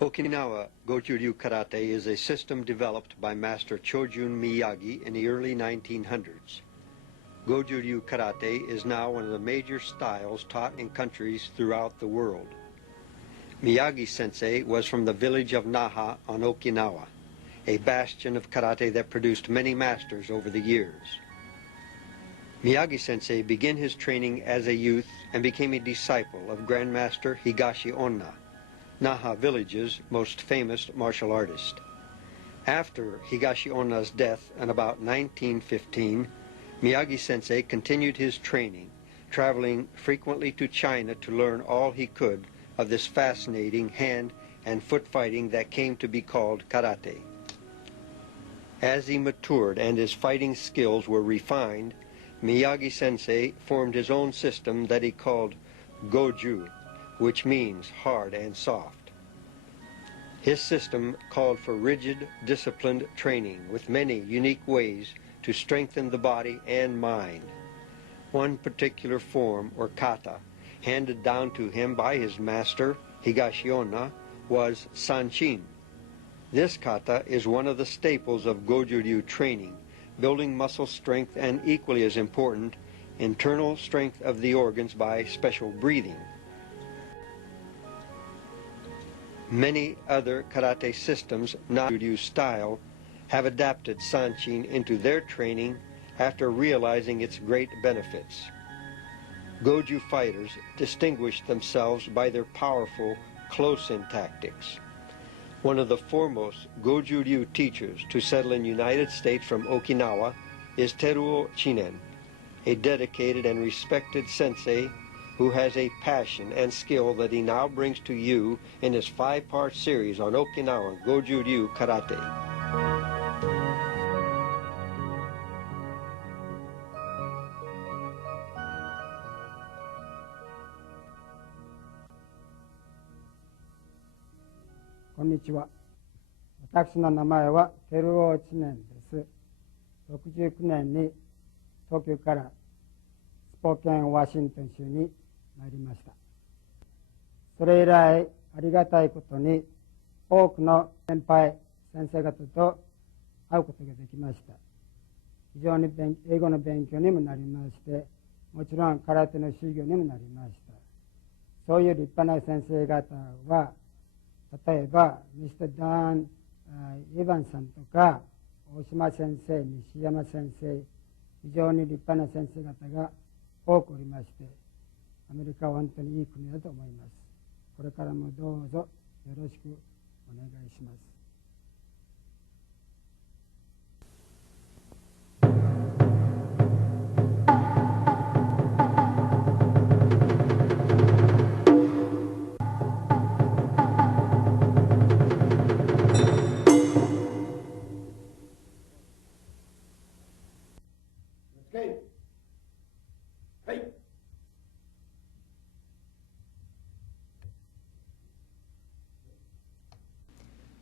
Okinawa Goju Karate is a system developed by Master Chojun Miyagi in the early 1900s. Goju Karate is now one of the major styles taught in countries throughout the world. Miyagi-sensei was from the village of Naha on Okinawa, a bastion of karate that produced many masters over the years. Miyagi-sensei began his training as a youth and became a disciple of Grandmaster Higashi Onna, Naha village's most famous martial artist. After Higashi Onna's death in about 1915, Miyagi-sensei continued his training, traveling frequently to China to learn all he could of this fascinating hand and foot fighting that came to be called karate. As he matured and his fighting skills were refined, Miyagi-sensei formed his own system that he called Goju, which means hard and soft. His system called for rigid, disciplined training with many unique ways to strengthen the body and mind. One particular form, or kata, handed down to him by his master, Higashi Onna, was sanchin. This kata is one of the staples of Goju-ryu training, building muscle strength and, equally as important, internal strength of the organs by special breathing. Many other karate systems, not Goju style, have adapted sanchin into their training after realizing its great benefits. Goju fighters distinguish themselves by their powerful close-in tactics. One of the foremost Goju-ryu teachers to settle in the United States from Okinawa is Teruo Chinen, a dedicated and respected sensei who has a passion and skill that he now brings to you in his 5-part series on Okinawan Goju-ryu Karate. Konnichiwa. 私の名前はテルオーチネンです。69年に東京からスポーケンワシントン州に参りました。それ以来ありがたいことに多くの先輩先生方と会うことができました。非常に英語の勉強にもなりまして、もちろん空手の修行にもなりました。そういう立派な先生方は、例えばミスター・ダン・イヴァンさんとか大島先生、西山先生、非常に立派な先生方が多くおりまして、アメリカは本当にいい国だと思います。これからもどうぞよろしくお願いします。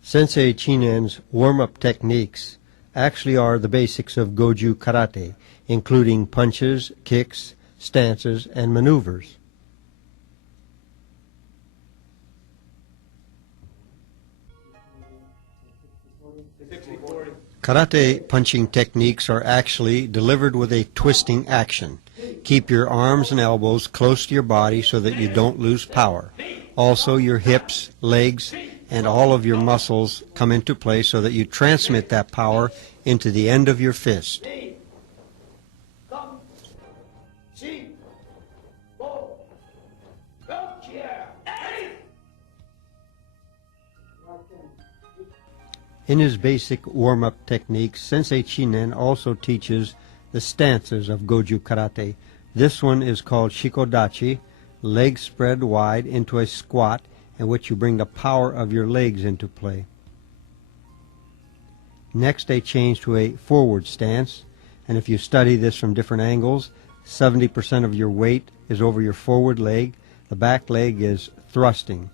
Sensei Chinen's warm-up techniques actually are the basics of Goju Karate, including punches, kicks, stances, and maneuvers. Karate punching techniques are actually delivered with a twisting action. Keep your arms and elbows close to your body so that you don't lose power. Also, your hips, legs, and all of your muscles come into play so that you transmit that power into the end of your fist. In his basic warm-up techniques, Sensei Chinen also teaches the stances of Goju Karate. This one is called Shikodachi, legs spread wide into a squat, in which you bring the power of your legs into play. Next, they change to a forward stance, and if you study this from different angles, 70% of your weight is over your forward leg, the back leg is thrusting.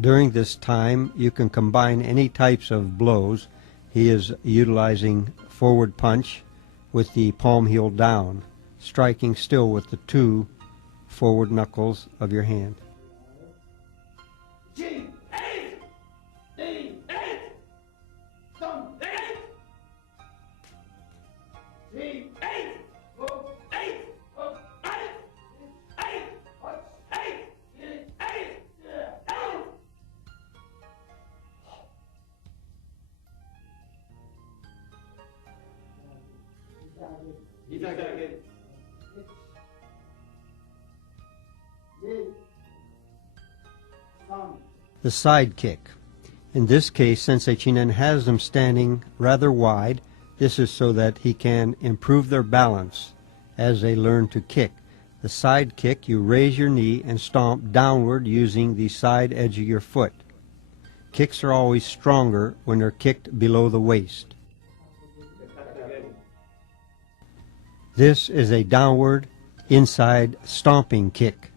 During this time, you can combine any types of blows. He is utilizing forward punch with the palm heel down, striking still with the two forward knuckles of your hand. the side kick. In this case, Sensei Chinen has them standing rather wide. This is so that he can improve their balance as they learn to kick. The side kick, you raise your knee and stomp downward using the side edge of your foot. Kicks are always stronger when they're kicked below the waist. This is a downward inside stomping kick,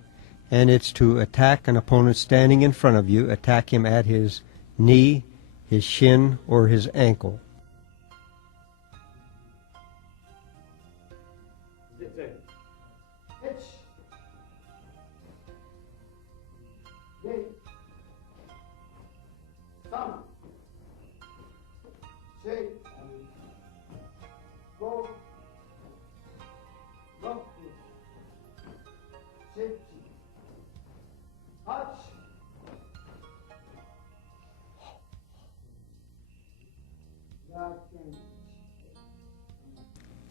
and it's to attack an opponent standing in front of you, attack him at his knee, his shin, or his ankle.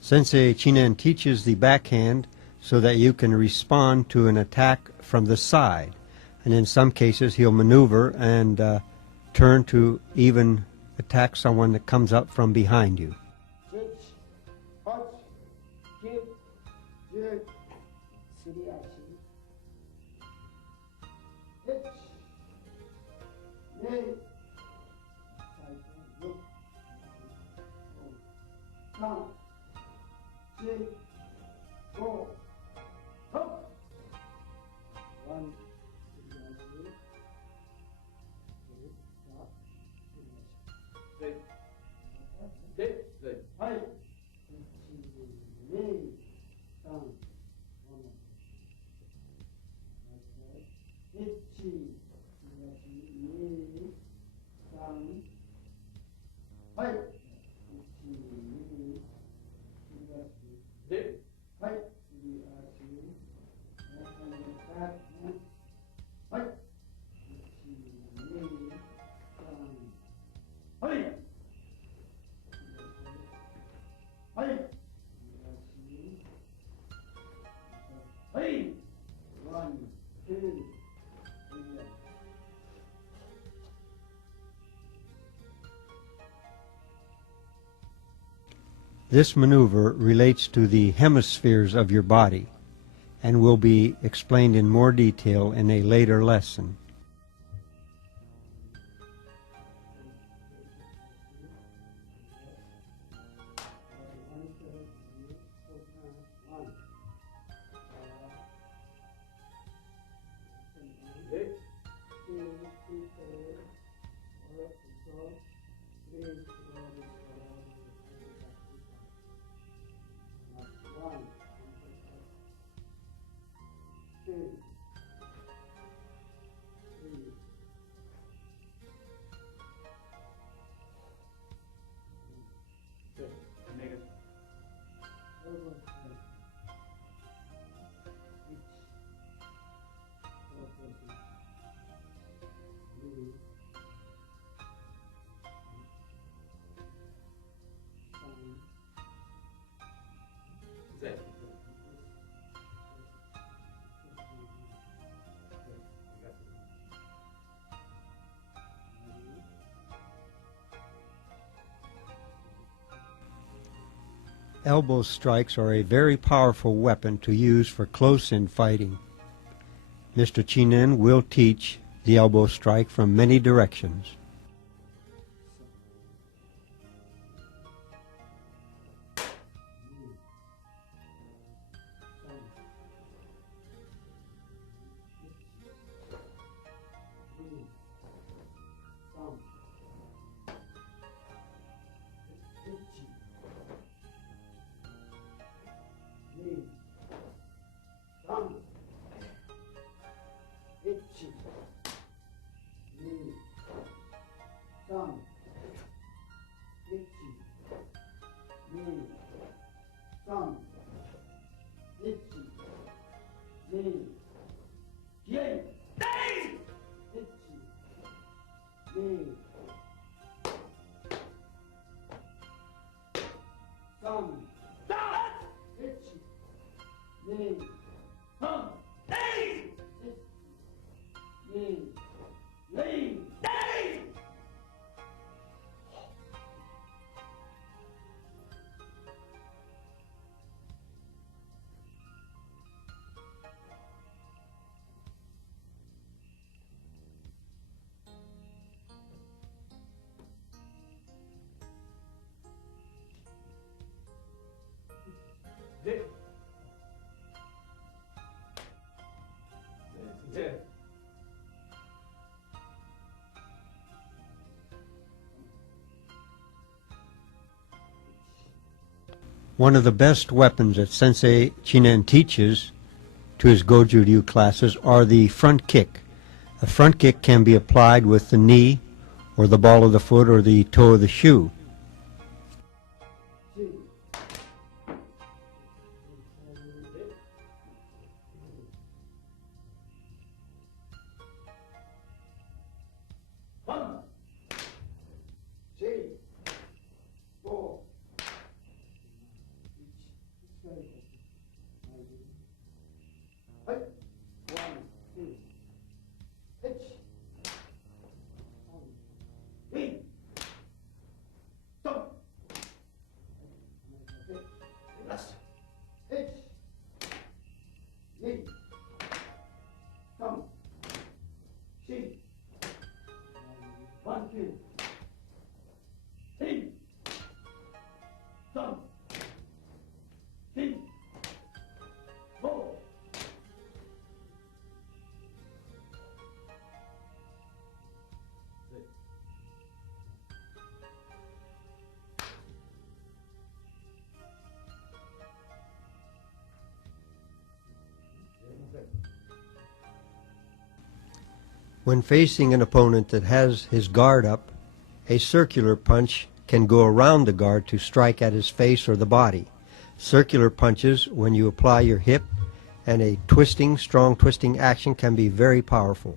Sensei Chinen teaches the backhand so that you can respond to an attack from the side. And in some cases he'll maneuver and turn to even attack someone that comes up from behind you. This maneuver relates to the hemispheres of your body and will be explained in more detail in a later lesson. Elbow strikes are a very powerful weapon to use for close-in fighting. Mr. Chinen will teach the elbow strike from many directions. One of the best weapons that Sensei Chinen teaches to his Goju Ryu classes are the front kick. A front kick can be applied with the knee or the ball of the foot or the toe of the shoe. When facing an opponent that has his guard up, a circular punch can go around the guard to strike at his face or the body. Circular punches, when you apply your hip, and a strong twisting action can be very powerful.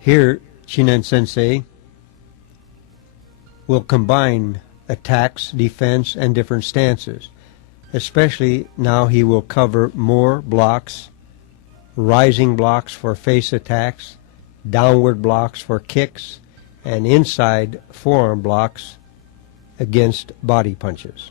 Here, Chinen Sensei will combine attacks, defense, and different stances. Especially now he will cover more blocks, rising blocks for face attacks, downward blocks for kicks, and inside forearm blocks against body punches.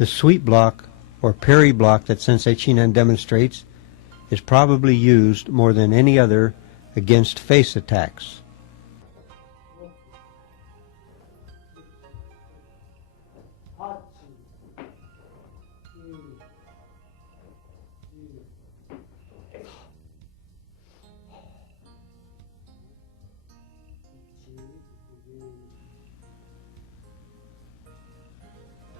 The sweep block or parry block that Sensei Chinen demonstrates is probably used more than any other against face attacks.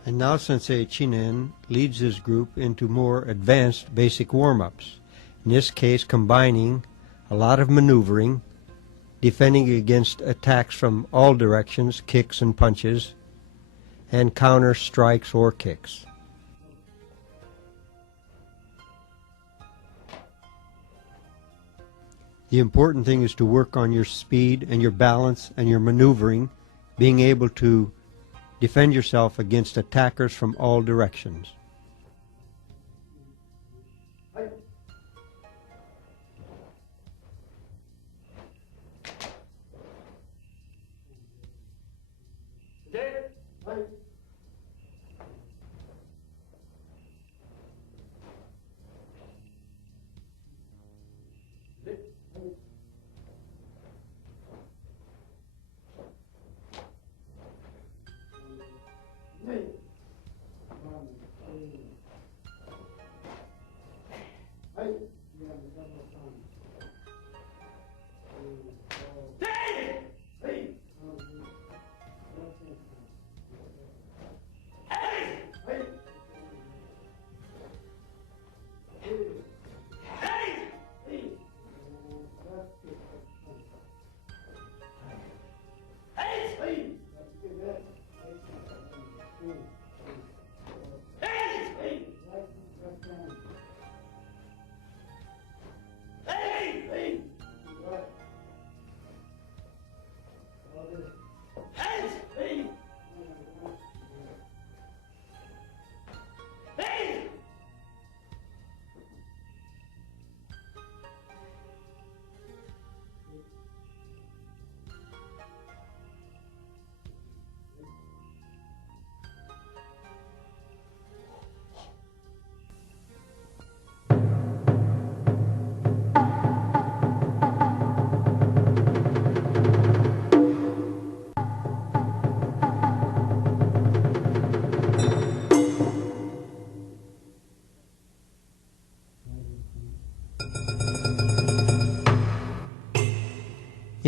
And now Sensei Chinen leads his group into more advanced basic warm-ups, in this case combining a lot of maneuvering, defending against attacks from all directions, kicks and punches, and counter strikes or kicks. The important thing is to work on your speed and your balance and your maneuvering, being able to defend yourself against attackers from all directions.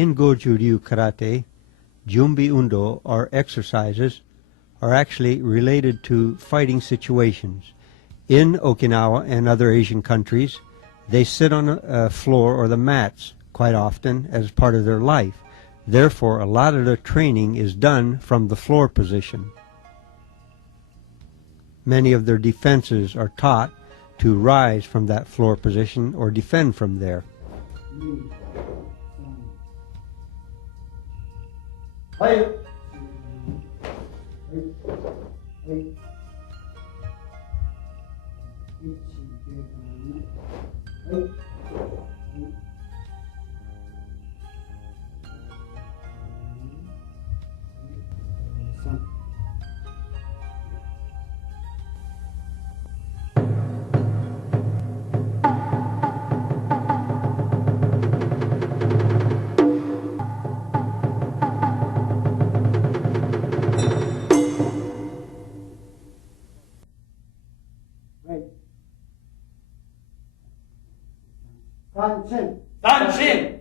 In Goju Ryu Karate, Jumbi Undo, or exercises, are actually related to fighting situations. In Okinawa and other Asian countries, they sit on a floor or the mats quite often as part of their life. Therefore, a lot of the training is done from the floor position. Many of their defenses are taught to rise from that floor position or defend from there. Dancing.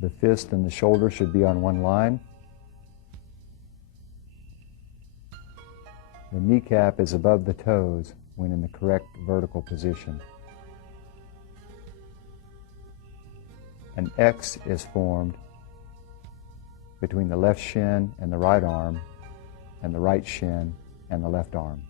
The fist and the shoulder should be on one line. The kneecap is above the toes when in the correct vertical position. An X is formed between the left shin and the right arm, and the right shin and the left arm.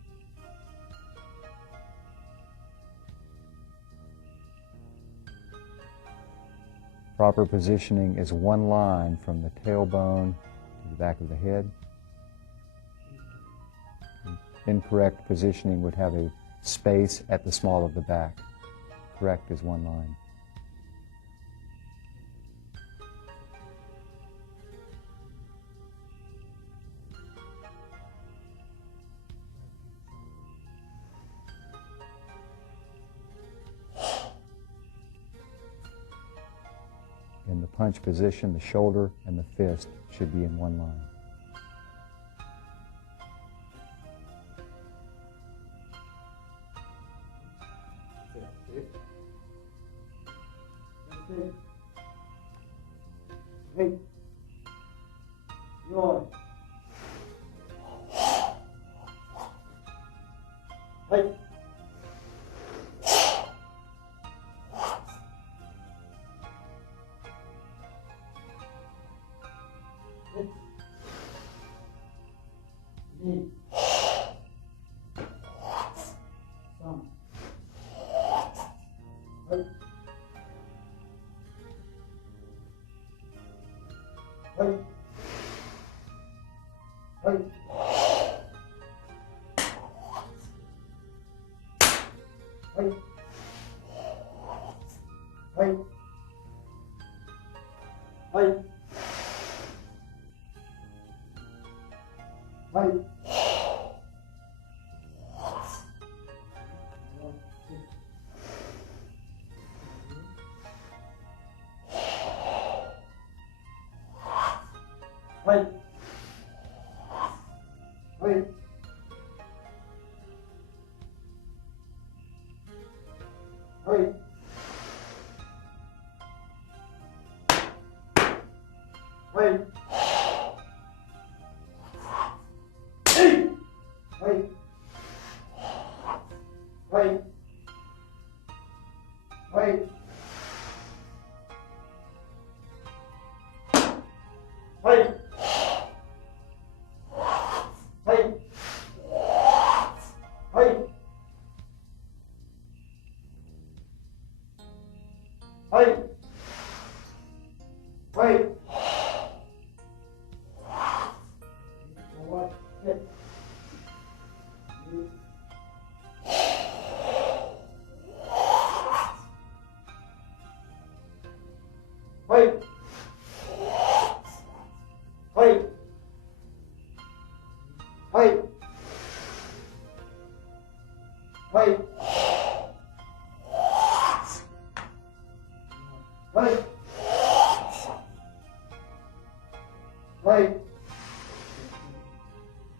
Proper positioning is one line from the tailbone to the back of the head. Incorrect positioning would have a space at the small of the back. Correct is one line. In the punch position, the shoulder and the fist should be in one line.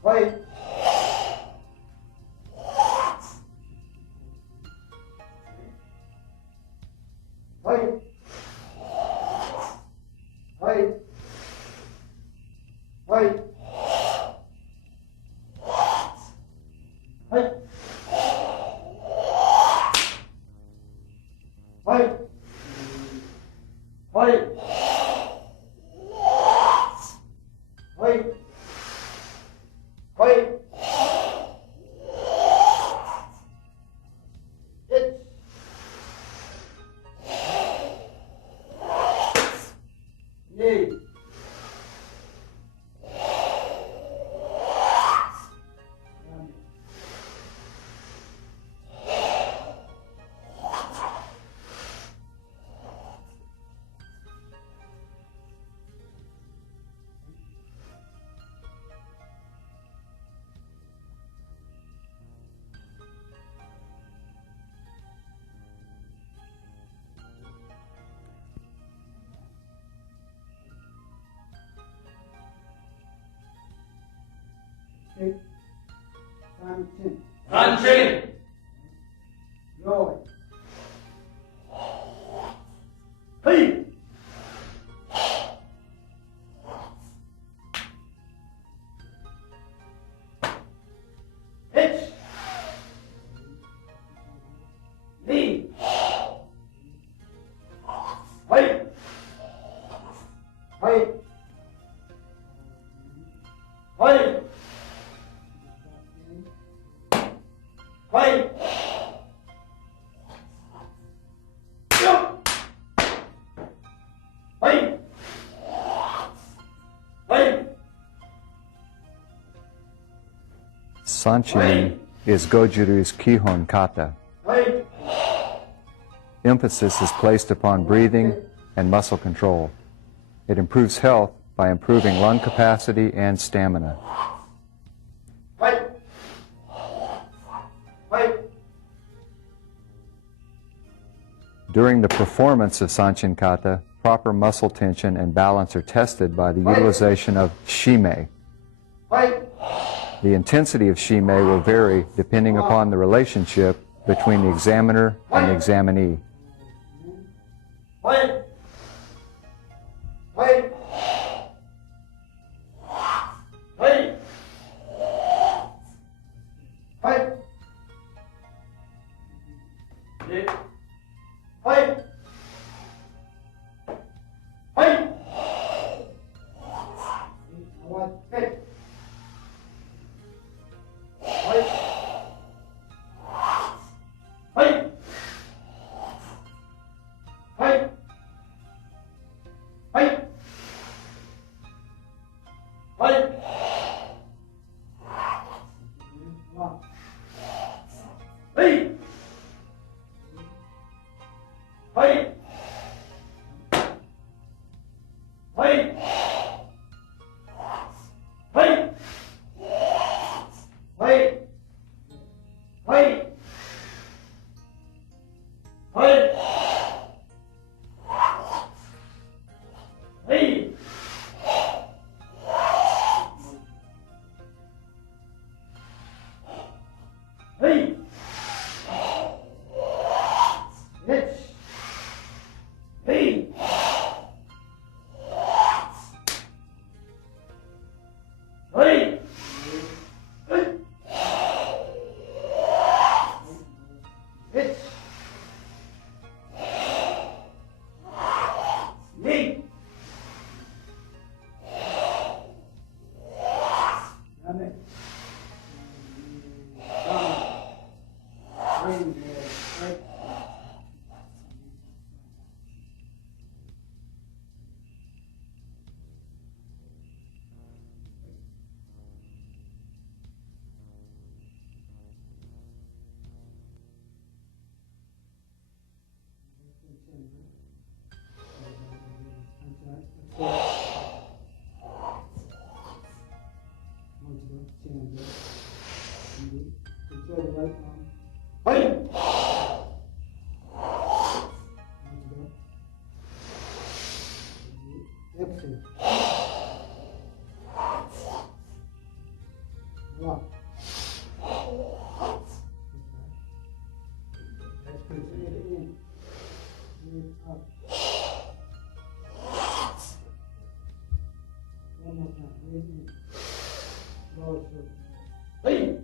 Wait. はいはいはいはいはいはいはいはい三振用意はい2はいはいはいはいよっはいはい Sanchin is Gojuru's Kihon kata. はい Emphasis is placed upon breathing and muscle control. It improves health by improving lung capacity and stamina. はいはい During the performance of Sanchin kata, proper muscle tension and balance are tested by the utilization of shime. はい The intensity of shime will vary depending upon the relationship between the examiner and the examinee. はいはいはいはいではいはい終わってはいはいはいはいはいはいはいはいはいはいはいはいはいはいはいはいはい。One more time. Breathe in. Blow through. Hey!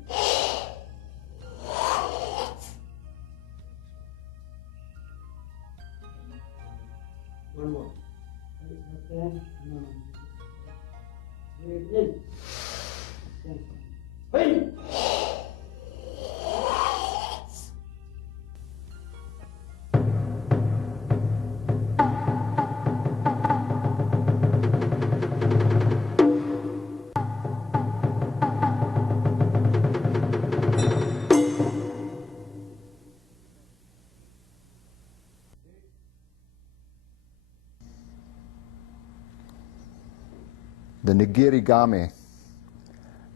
One more. Breathe in. Hey! The nigirigame.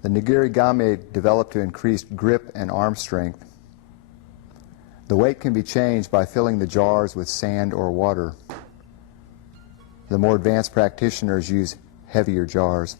The nigirigame developed to increase grip and arm strength. The weight can be changed by filling the jars with sand or water. The more advanced practitioners use heavier jars.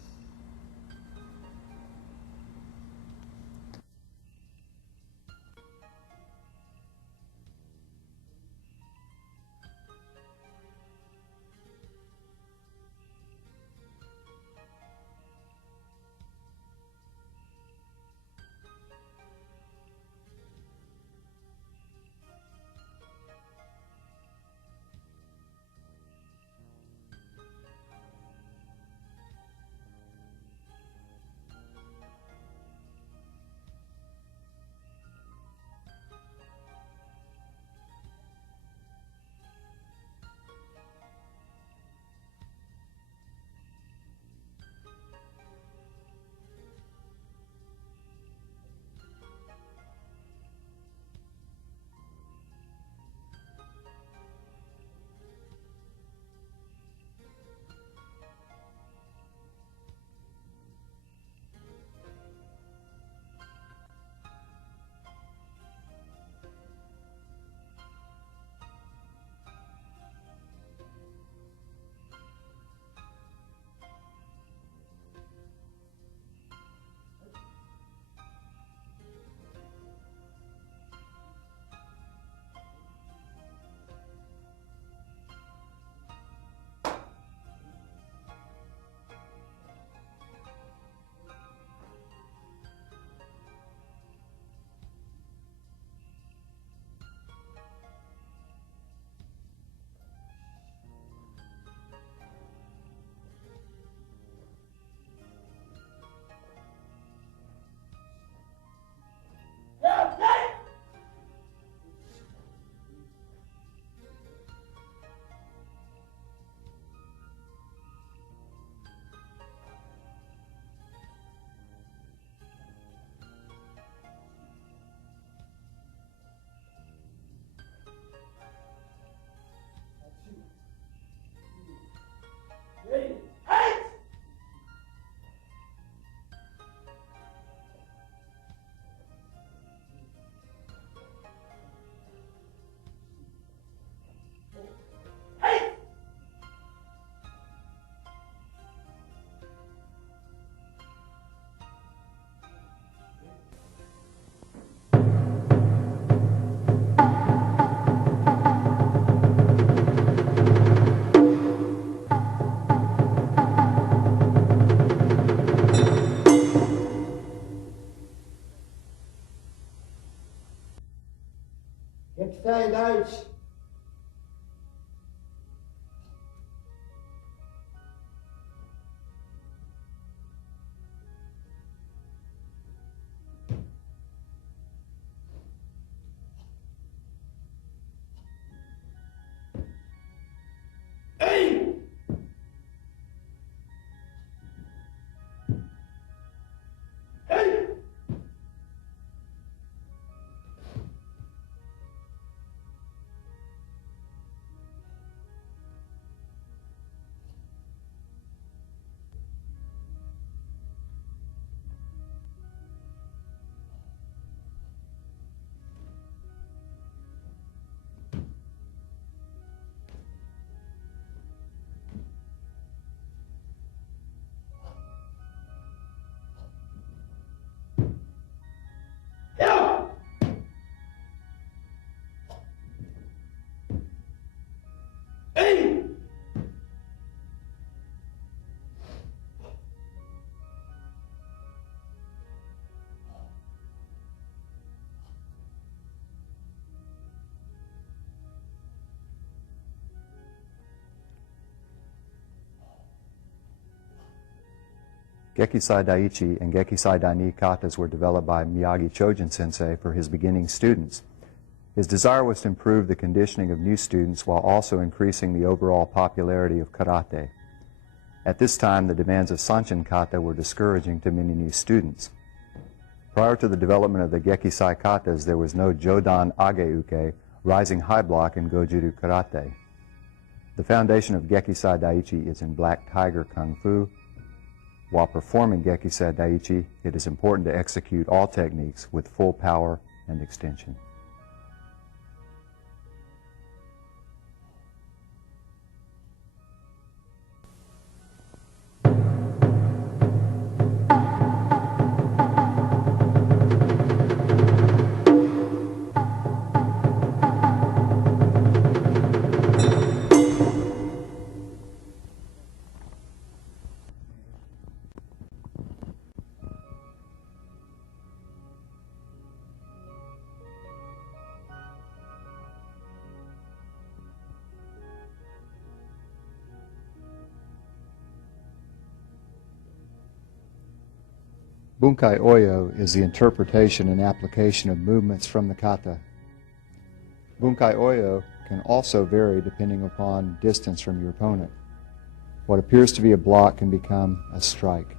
Exercise lights. Gekisai Daiichi and Gekisai Daini katas were developed by Miyagi Chojin Sensei for his beginning students. His desire was to improve the conditioning of new students while also increasing the overall popularity of karate. At this time, the demands of Sanchin kata were discouraging to many new students. Prior to the development of the Gekisai katas, there was no Jodan Age-uke, rising high block in Goju karate. The foundation of Gekisai Daiichi is in Black Tiger Kung Fu. While performing Gekisai Daiichi, it is important to execute all techniques with full power and extension. Bunkai Oyo is the interpretation and application of movements from the kata. Bunkai Oyo can also vary depending upon distance from your opponent. What appears to be a block can become a strike.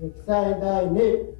Gekisai Daini.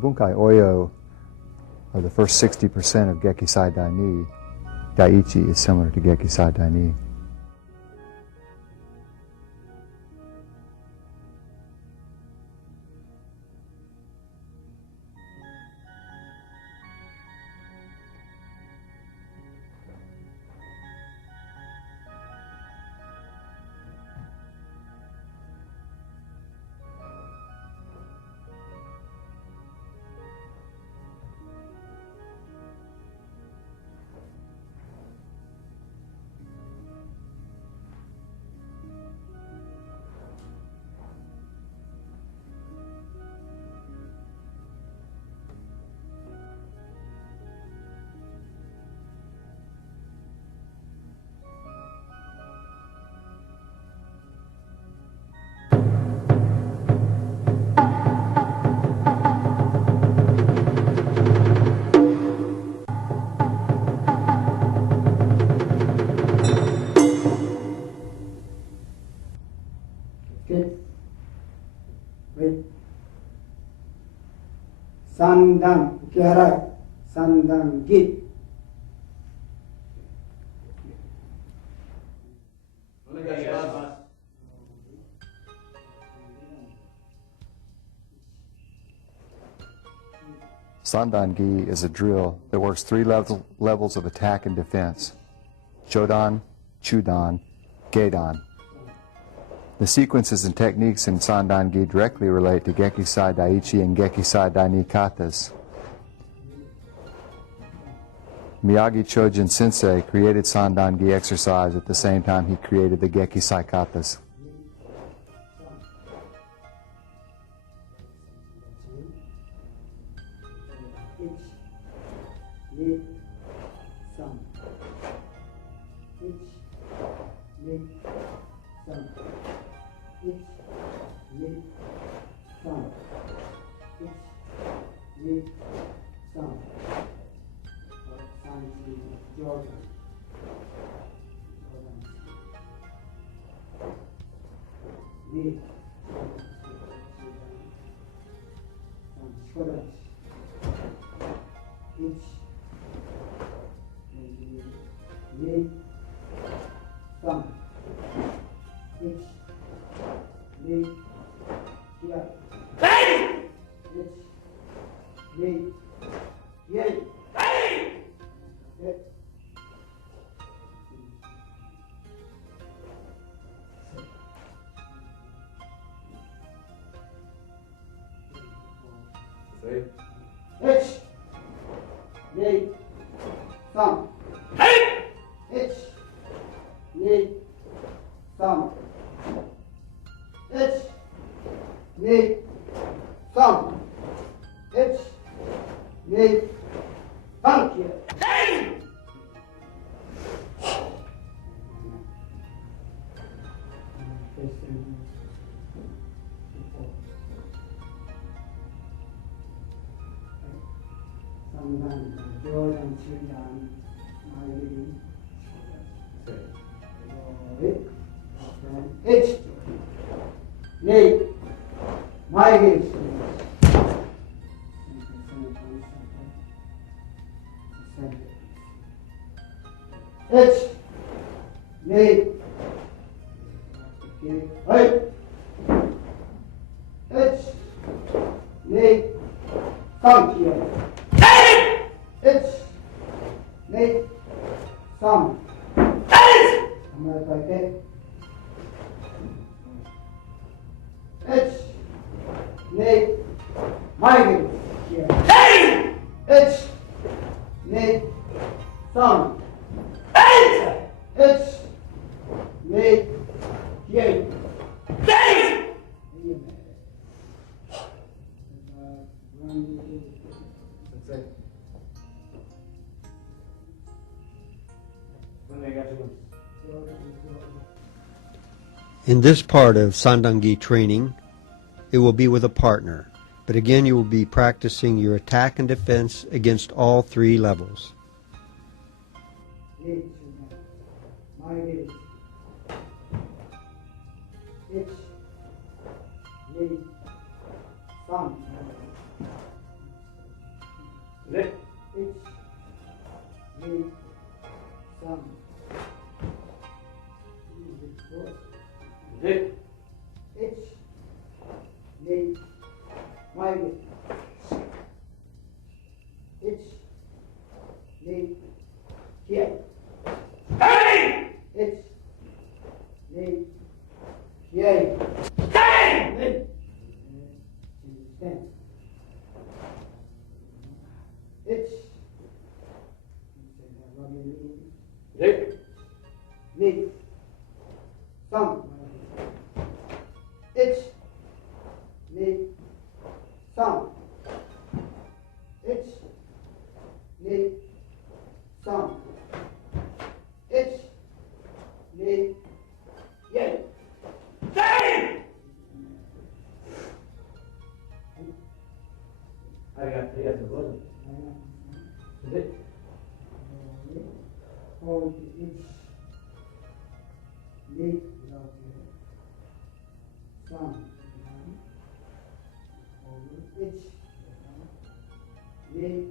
Bunkai Oyo, or the first 60% of Gekisai Daini, Daiichi is similar to Gekisai Daini. Okay. Wait. Sandan, Ukiharai. Sandan, Gi. Sandan-gi is a drill that works three levels of attack and defense: Chodan, Chudan, Geidan. The sequences and techniques in Sandan-gi directly relate to Gekisai Daiichi and Gekisai Daini katas. Miyagi Chojin Sensei created Sandan-gi exercise at the same time he created the Gekisai katas. In this part of Sandan-gi training, it will be with a partner, but again you will be practicing your attack and defense against all three levels. H, me, some. H, me, my way. H, me, here. Hey! H, me, here. Hey! Stand. H, Dick. me, some. H, me, some. H, me, some. H, me, yeah. Hey! I got the button. Dick. Hold H, me, some. Hold H, me,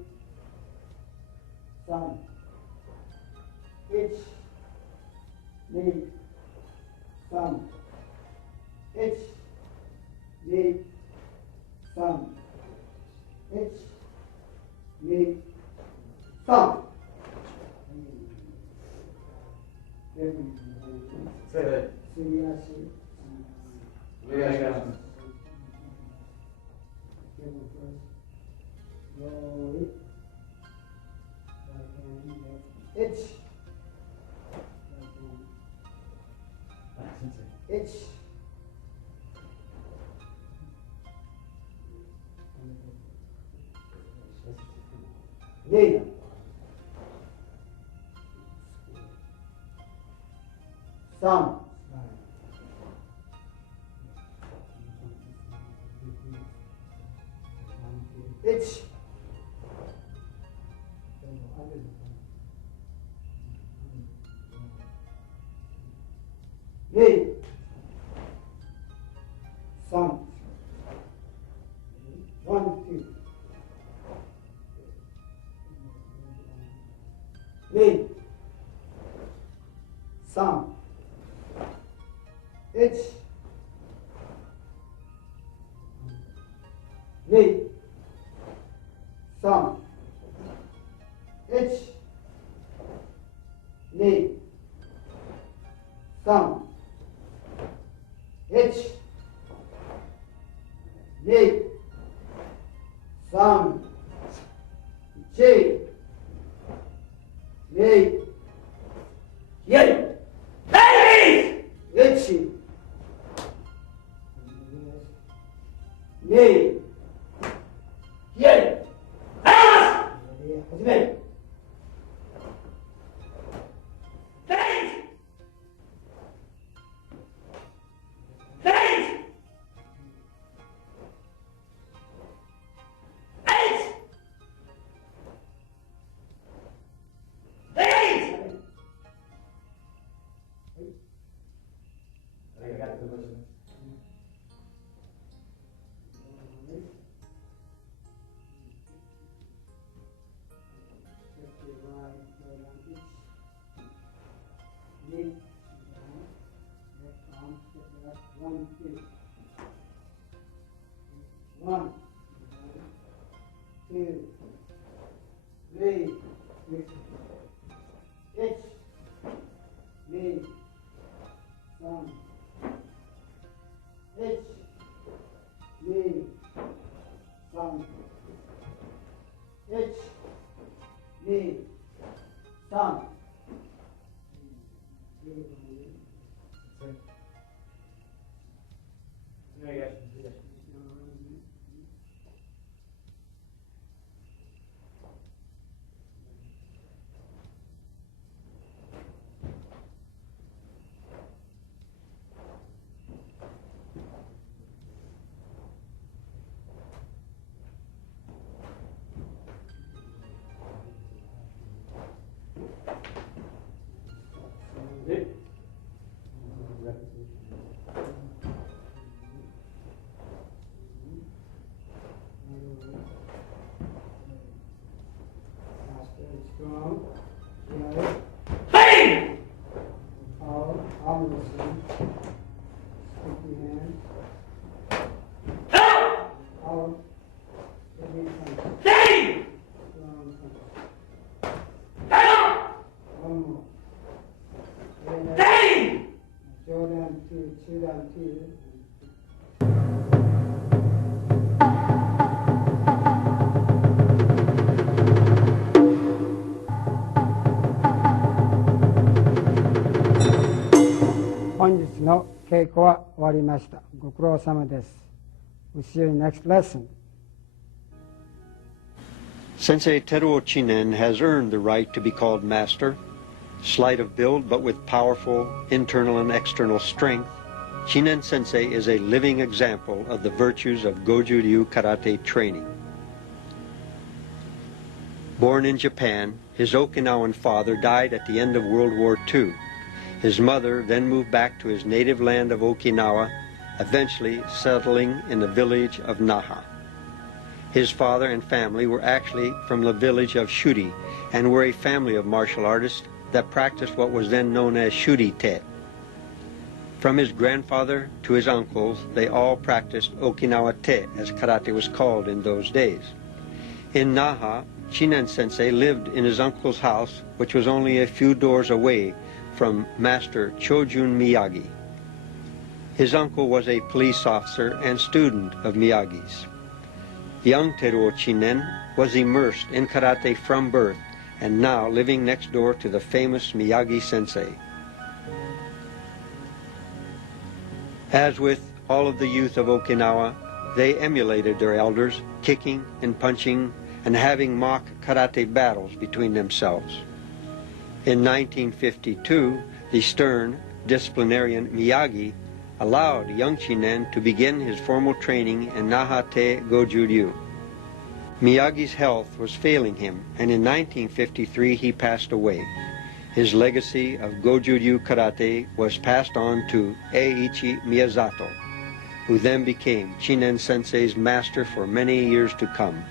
some. H, me, some. H, me, some. H, me, some. Say that. H, H, me, some. H, me, some. 1, 2. Me, some. H, me, some. H, me, some. H, me, some. J, me, yeah. Hey! H, me, yeah. Ah! 始める。 Hey! Hey! Hey! Hey! I got the question. One, two, three, H, me, some, H, me, some, H, me, some. Yeah, I got you. 稽古は終わりました。ご苦労様です。We'll see you in next lesson. Sensei Teruo Chinen has earned the right to be called master. Slight of build, but with powerful internal and external strength, Chinen Sensei is a living example of the virtues of Goju Ryu karate training. Born in Japan, his Okinawan father died at the end of World War II. His mother then moved back to his native land of Okinawa, eventually settling in the village of Naha. His father and family were actually from the village of Shuri and were a family of martial artists that practiced what was then known as Shuri-te. From his grandfather to his uncles, they all practiced Okinawa-te, as karate was called in those days. In Naha, Chinen Sensei lived in his uncle's house, which was only a few doors away from Master Chojun Miyagi. His uncle was a police officer and student of Miyagi's. Young Teruo Chinen was immersed in karate from birth and now living next door to the famous Miyagi Sensei. As with all of the youth of Okinawa, they emulated their elders, kicking and punching and having mock karate battles between themselves. In 1952, the stern disciplinarian Miyagi allowed young Chinen to begin his formal training in Naha-te Goju Ryu. Miyagi's health was failing him, and in 1953 he passed away. His legacy of Goju Ryu karate was passed on to Eiichi Miyazato, who then became Chinen Sensei's master for many years to come.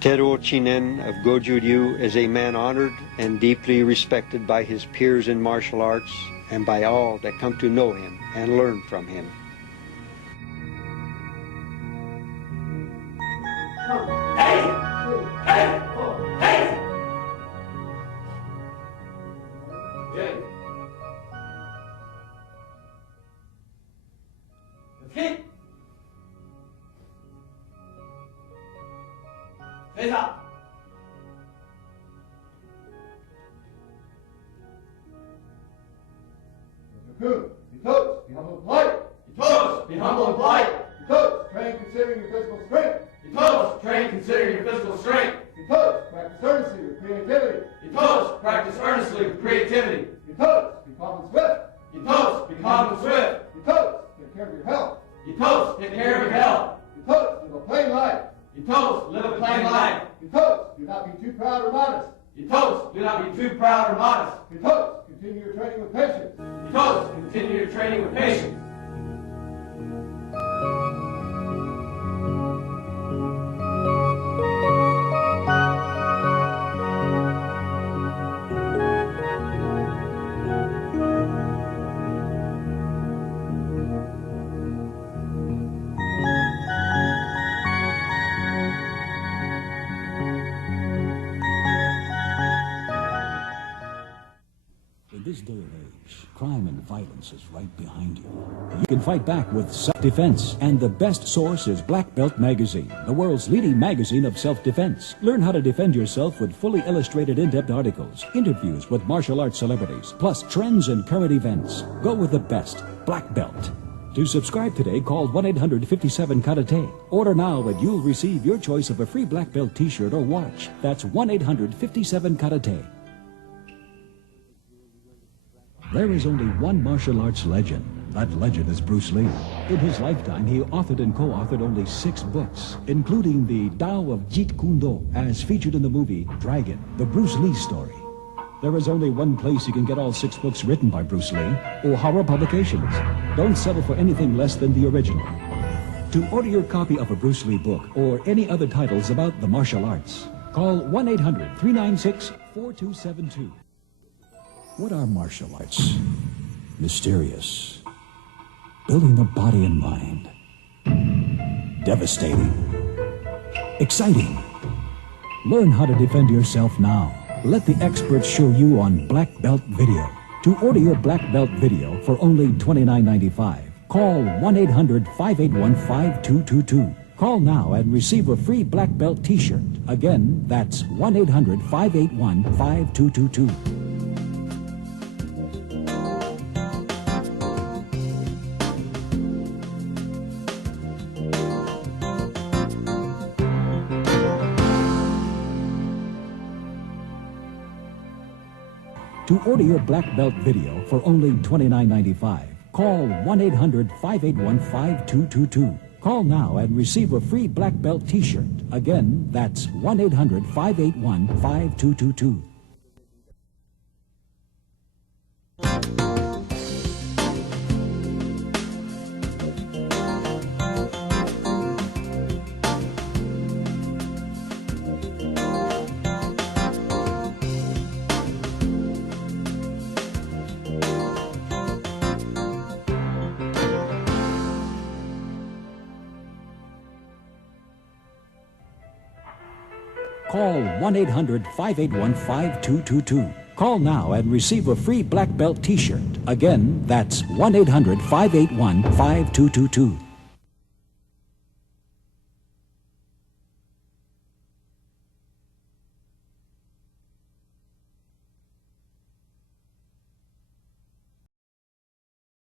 Teruo Chinen of Goju Ryu is a man honored and deeply respected by his peers in martial arts and by all that come to know him and learn from him. Be close, be humble and polite. Be close, be humble and polite. Be close, train considering your physical strength. Be close, train considering your physical strength. Be close, practice earnestly with creativity. Be close, practice earnestly with creativity. Be close, be calm and swift. Be close, be calm and swift. Be close, take care of your health. Be close, take care of your health. Be close, live a plain life. Be close, live a plain life. Be close, do not be too proud or modest. Be close, do not be too proud or modest. Be close, continue your training with patience. Be close, continue your training with patience. In this day and age, crime and violence is right behind you. You can fight back with self-defense, and the best source is Black Belt Magazine, the world's leading magazine of self-defense. Learn how to defend yourself with fully illustrated in-depth articles, interviews with martial arts celebrities, plus trends and current events. Go with the best, Black Belt. To subscribe today, call 1-800-57-KARATE. Order now and you'll receive your choice of a free Black Belt t-shirt or watch. That's 1-800-57-KARATE. There is only one martial arts legend. That legend is Bruce Lee. In his lifetime, he authored and co-authored only 6 books, including the Tao of Jeet Kune Do, as featured in the movie Dragon, the Bruce Lee story. There is only one place you can get all 6 books written by Bruce Lee, O'Hara Publications. Don't settle for anything less than the original. To order your copy of a Bruce Lee book or any other titles about the martial arts, call 1-800-396-4272. What are martial arts? Mysterious. Building the body and mind. Devastating. Exciting. Learn how to defend yourself now. Let the experts show you on Black Belt Video. To order your Black Belt Video for only $29.95, call 1-800-581-5222. Call now and receive a free Black Belt t-shirt. Again, that's 1-800-581-5222. To order your black belt video for only $29.95, call 1-800-581-5222. Call now and receive a free black belt t-shirt. Again, that's 1-800-581-5222. Call 1-800-581-5222. Call now and receive a free black belt t-shirt. Again, that's 1-800-581-5222.